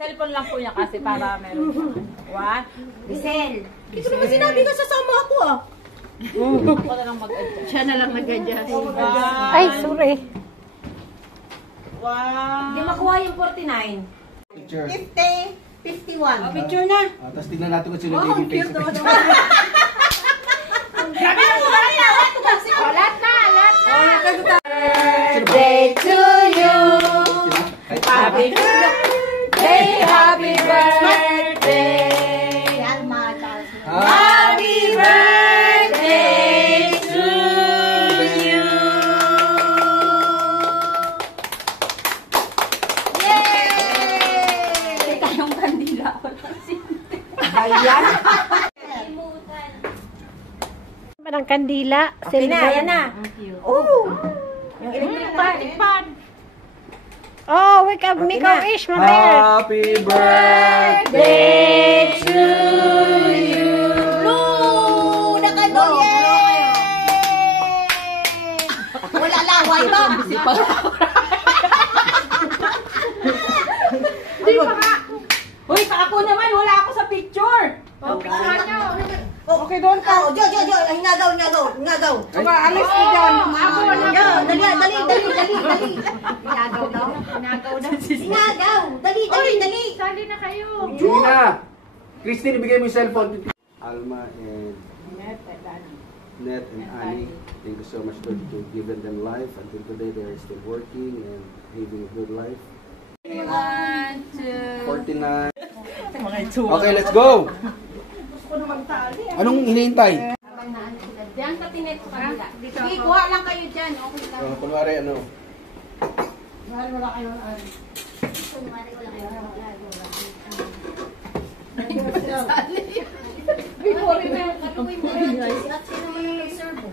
Cellphone lang po niya kasi para meron. What? Giselle. Hindi ko naman sinabi ka sasama ako ah. Ako na lang mag-adjust. Siya na lang nag-adjust. Ay, sorry. Wow. Hindi makuha yung 49. Picture. 51. Picture na. Tapos tignan natin kung sino yung baby face. Grabe na muna niya. Lahat na. Birthday to you. Happy birthday, happy birthday. Happy birthday to you. Yay! Tayong kandila. Ayan. Ang kandila. Okay na, yan na. Oh! Yung electric pan. Oh, wake up, make a wish, mother. Happy birthday to you. No! Nakano! Yay! Wala laway ba? Di pa nga. Uy, ako naman, wala ako sa picture. Okay, doon ka. Jo. Ngagaw. Alis ko dyan. Ako na. Dali. Ngagaw daw. Dali. Sali na kayo. Sige na. Christine, ibigay mo yung cellphone. Alma and Net and Annie, thank you so much for giving them life. Until today, they are still working and living a good life. 1, 2. 49. Okay, let's go! Anong hinihintay? Diyan ka tinet sa kanila. Sige, kuha lang kayo dyan. Okay lang. Kunwari ano? Wala kayo. Ano ko yung mga at sino man yung nag-serve?